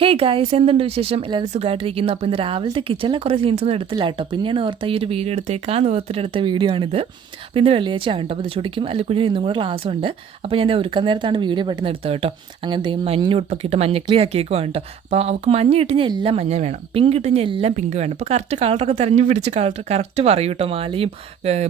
Hey guys, എന്തുണ്ട് വിശേഷം? എല്ലാവരും സുഖമായിട്ടിരിക്കുന്നു. അപ്പോൾ ഇന്ന് രാവിലത്തെ കിച്ചണിലെ കുറേ സീൻസൊന്നും എടുത്തില്ല കേട്ടോ. പിന്നെയാണ് ഓർത്ത ഈ ഒരു വീഡിയോ എടുത്തേക്കാന്ന് ഓർത്തിട്ടെടുത്ത വീഡിയോ ആണിത്. അപ്പോൾ ഇന്ന് വെള്ളിയാഴ്ച ആണ് കേട്ടോ. അപ്പോൾ ഇത് ചുടിക്കും കുഞ്ഞിന് ഇന്നും കൂടെ ക്ലാസ് ഉണ്ട്. അപ്പോൾ ഞാൻ ഒരുക്കാൻ നേരത്താണ് വീഡിയോ പെട്ടെന്ന് എടുത്തത് കേട്ടോ. അങ്ങനത്തെ മഞ്ഞ ഉടുപ്പൊക്കെ ഇട്ട് മഞ്ഞക്കിളി ആക്കിയേക്കുവാണ് കേട്ടോ. അപ്പോൾ അവൾക്ക് മഞ്ഞ കിട്ടുന്ന എല്ലാം മഞ്ഞ വേണം, പിങ്ക് കിട്ടുന്ന എല്ലാം പിങ്ക് വേണം. അപ്പോൾ കറക്റ്റ് കളറൊക്കെ തിരഞ്ഞു പിടിച്ച് കറക്റ്റ് പറയും കേട്ടോ. മാലയും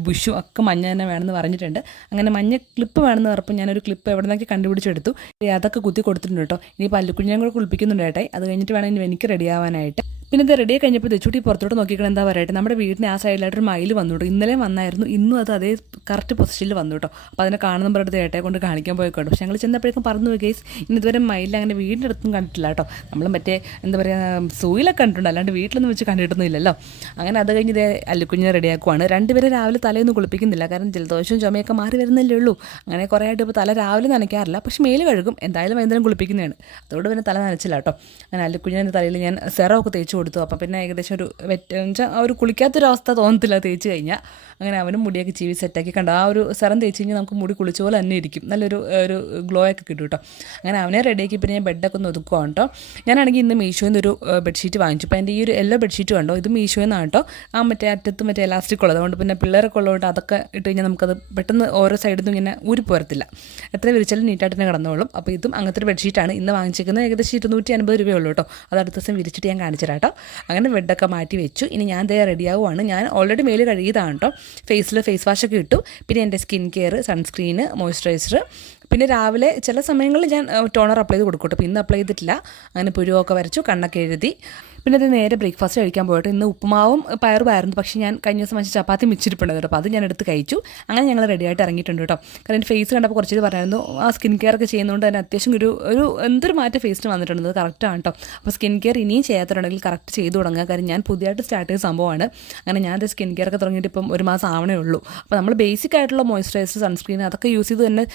ബുഷും ഒക്കെ മഞ്ഞ തന്നെ വേണമെന്ന് പറഞ്ഞിട്ടുണ്ട്. അങ്ങനെ മഞ്ഞ ക്ലിപ്പ് വേണമെന്ന് പറഞ്ഞപ്പോൾ ഞാനൊരു ക്ലിപ്പ് എവിടെ നിന്നൊക്കെ കണ്ടുപിടിച്ചെടുത്തു. അതൊക്കെ കുത്തി കൊടുത്തിട്ടുണ്ട് കേട്ടോ. ഇനി പല്ലുക്കുഞ്ഞിനെ കൂടെ കുളിപ്പിക്കുന്നുണ്ട് കേട്ടോ. അത് കഴിഞ്ഞിട്ട് വേണം എനിക്ക് റെഡി ആവാനായിട്ട്. പിന്നെ ഇത് റെഡി കഴിഞ്ഞപ്പോൾ തെച്ചൂട്ടി പുറത്തോട്ട് നോക്കിക്കണം എന്താ പറയട്ടെ, നമ്മുടെ വീടിന് ആ സൈഡിലായിട്ടൊരു മയിൽ വന്നു കേട്ടോ. ഇന്നലെ വന്നായിരുന്നു, ഇന്നും അത് അതേ കറക്റ്റ് പൊസിഷനിൽ വന്നു കേട്ടോ. അപ്പോൾ അതിനെ കാണുന്ന പറഞ്ഞിട്ട് ഏട്ടയെ കൊണ്ട് കാണിക്കാൻ പോയിക്കോട്ടോ. പക്ഷേ ഞങ്ങൾ ചെന്നപ്പോഴേക്കും പറഞ്ഞു പോയി ഗൈസ്, ഇന്ന് ഇതുവരെ മയിൽ അങ്ങനെ വീടിൻ്റെ അടുത്തും കണ്ടിട്ടില്ല കേട്ടോ. നമ്മൾ മറ്റേ എന്താ പറയുക സൂയിലൊക്കെ കണ്ടിട്ടുണ്ട്, അല്ലാണ്ട് വീട്ടിലൊന്നും വെച്ച് കണ്ടിട്ടൊന്നും ഇല്ലല്ലോ. അങ്ങനെ അത് കഴിഞ്ഞ് ഇതേ അല്ലുക്കുഞ്ഞിനെ റെഡിയാക്കുവാണ്. രണ്ടുപേരെ രാവിലെ തലയൊന്നും കുളിപ്പിക്കുന്നില്ല, കാരണം ജലദോഷവും ചുമയൊക്കെ മാറി വരുന്നല്ലേ ഉള്ളൂ. അങ്ങനെ കുറേ ആയിട്ട് ഇപ്പോൾ തല രാവിലെ നനയ്ക്കാറില്ല, പക്ഷേ മേല് കഴുകും, എന്തായാലും വൈകുന്നേരം കുളിപ്പിക്കുന്നതാണ്. അതുകൊണ്ട് പിന്നെ തല നനച്ചില്ല കേട്ടോ. അങ്ങനെ അല്ലുക്കുഞ്ഞിൻ്റെ തലയിൽ ഞാൻ സെറമൊക്കെ തേച്ച് കൊടുത്തു. അപ്പോൾ പിന്നെ ഏകദേശം ഒരു വെച്ചാൽ ആ ഒരു കുളിക്കാത്തൊരവസ്ഥ തോന്നത്തില്ല തേച്ച് കഴിഞ്ഞാൽ. അങ്ങനെ അവനും മുടിയൊക്കെ ചീവി സെറ്റാക്കി കണ്ട ആ ഒരു സെറം തേച്ച് കഴിഞ്ഞാൽ നമുക്ക് മുടി കുളിച്ച പോലെ തന്നെ ഇരിക്കും, നല്ലൊരു ഗ്ലോ ഒക്കെ കിട്ടും കേട്ടോ. അങ്ങനെ അവനെ റെഡിയാക്കി പിന്നെ ഞാൻ ബെഡൊക്കെ ഒന്ന് ഒതുക്കുവാണ് കേട്ടോ. ഞാനാണെങ്കിൽ ഇന്ന് മീഷോയിൽ നിന്ന് ഒരു ബെഡ്ഷീറ്റ് വാങ്ങിച്ചു. അപ്പോൾ എൻ്റെ ഈ ഒരു യെല്ലോ ബെഡ്ഷീറ്റ് കണ്ടോ, ഇത് മീഷോയിൽ നിന്നാണ് കേട്ടോ. ആ മറ്റേ അറ്റത്ത് മറ്റേ എലാസ്റ്റിക് ഉള്ളത്, അതുകൊണ്ട് പിന്നെ പിള്ളേരൊക്കെ ഉള്ളതുകൊണ്ട് അതൊക്കെ ഇട്ട് കഴിഞ്ഞാൽ നമുക്കത് പെട്ടെന്ന് ഓരോ സൈഡിൽ നിന്നും ഇങ്ങനെ ഊരി പോരത്തില്ല, എത്ര വിരിച്ചാലും നീറ്റായിട്ട് തന്നെ കിടന്നോളും. അപ്പോൾ ഇതും അങ്ങനത്തെ ഒരു ബെഡ്ഷീറ്റാണ് ഇന്ന് വാങ്ങിച്ചിരിക്കുന്നത്. ഏകദേശം 250 രൂപയുള്ളൂ കേട്ടോ. അത് അടുത്ത ദിവസം വിരിച്ചിട്ട് ഞാൻ കാണിച്ചു തരാം കേട്ടോ. അങ്ങനെ ബെഡൊക്കെ മാറ്റി വെച്ചു. ഇനി ഞാൻ റെഡിയാവുകയാണ്. ഞാൻ ഓൾറെഡി മേല് കഴുകിയതാണ് കേട്ടോ. ഫേസിൽ ഫേസ് വാഷൊക്കെ ഇട്ടു. പിന്നെ എൻ്റെ സ്കിൻ കെയർ, സൺസ്ക്രീന്, മോയ്സ്ചറൈസർ, പിന്നെ രാവിലെ ചില സമയങ്ങളിൽ ഞാൻ ടോണർ അപ്ലൈ ചെയ്ത് കൊടുക്കും കേട്ടോ. പിന്നെ അപ്ലൈ ചെയ്തിട്ടില്ല. അങ്ങനെ പുരുവൊക്കെ വരച്ചു, കണ്ണൊക്കെ എഴുതി. പിന്നെ അത് നേരെ ബ്രേക്ക്ഫാസ്റ്റ് കഴിക്കാൻ പോയിട്ട് ഇന്ന് ഉപ്പുമാവും പയറുമായിരുന്നു. പക്ഷേ ഞാൻ കഴിഞ്ഞ ദിവസം വെച്ച് ചപ്പാത്തി മിച്ചിരിപ്പുണ്ടായിരുന്നു. അപ്പോൾ അത് ഞാൻ എടുത്ത് കഴിച്ചു. അങ്ങനെ ഞങ്ങൾ റെഡിയായിട്ട് ഇറങ്ങിയിട്ടുണ്ട് കേട്ടോ. കാരണം എൻ്റെ ഫേസ് കണ്ടപ്പോൾ കുറച്ച് പറഞ്ഞായിരുന്നു, ആ സ്കിൻ കെയർ ഒക്കെ ചെയ്യുന്നതുകൊണ്ട് തന്നെ അത്യാവശ്യം ഒരു എന്തൊരു മാറ്റം ഫേസിന് വന്നിട്ടുണ്ട്. അത് കറക്റ്റാണ് കേട്ടോ. അപ്പോൾ സ്കിൻ കെയർ ഇനിയും ചെയ്യാത്തുണ്ടെങ്കിൽ കറക്റ്റ് ചെയ്ത് തുടങ്ങുക. കാര്യം ഞാൻ പുതിയതായിട്ട് സ്റ്റാർട്ട് ചെയ്ത സംഭവമാണ്. അങ്ങനെ ഞാൻ സ്കിൻ കെയർ ഒക്കെ തുടങ്ങിയിട്ട് ഇപ്പം 1 മാസം ആവണേ ഉള്ളൂ. അപ്പോൾ നമ്മൾ ബേസിക് ആയിട്ടുള്ള മോയ്സ്ചറൈസർ, സൺസ്ക്രീൻ അതൊക്കെ യൂസ് ചെയ്ത് തന്നെ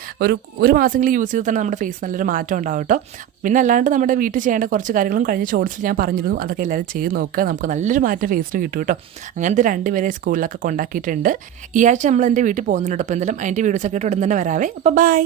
ഒരു മാസമെങ്കിലും യൂസ് ചെയ്ത് തന്നെ നമ്മുടെ ഫേസ് നല്ലൊരു മാറ്റം ഉണ്ടാവും കേട്ടോ. പിന്നെ അല്ലാണ്ട് നമ്മുടെ വീട്ടിൽ ചെയ്യേണ്ട കുറച്ച് കാര്യങ്ങളും കഴിഞ്ഞ ഷോർട്സിൽ ഞാൻ പറഞ്ഞിരുന്നു. അതൊക്കെ എല്ലാവരും ചെയ്ത് നോക്കുക, നമുക്ക് നല്ലൊരു മാറ്റം ഫേസിന് കിട്ടും കേട്ടോ. അങ്ങനത്തെ 2 പേരെ സ്കൂളിലൊക്കെ കൊണ്ടാക്കിയിട്ടുണ്ട്. ഈ ആഴ്ച നമ്മൾ എൻ്റെ വീട്ടിൽ പോകുന്നുണ്ട്. അപ്പോൾ എന്തായാലും അതിൻ്റെ വീഡിയോസൊക്കെ ആയിട്ട് ഉടൻ തന്നെ വരാവേ. അപ്പോൾ ബൈ.